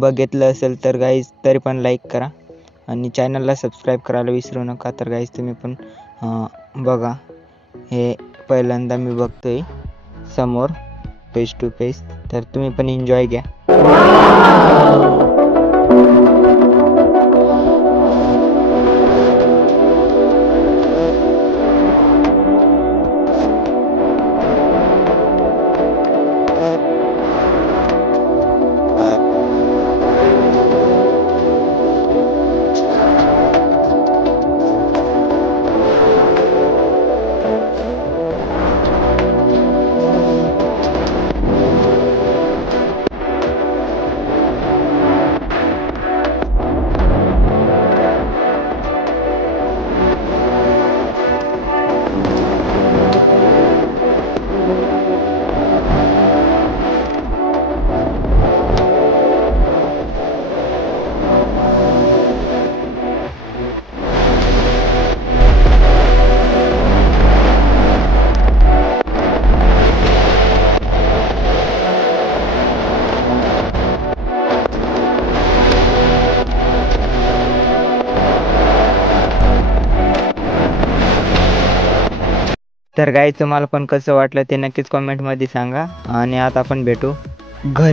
बघितलं असेल तर गाईज तरी पण लाईक करा आणि चॅनलला सबस्क्राईब करायला विसरू नका। तर गाईज तुम्ही पण बघा, हे पहिल्यांदा मी बघतोय समोर फेस टू फेस, तर तुम्ही पण एन्जॉय घ्या। तर गाईज तुम्हाला पण कसं वाटलं ते नक्कीच कमेंटमध्ये सांगा आणि आता आपण भेटू घरी।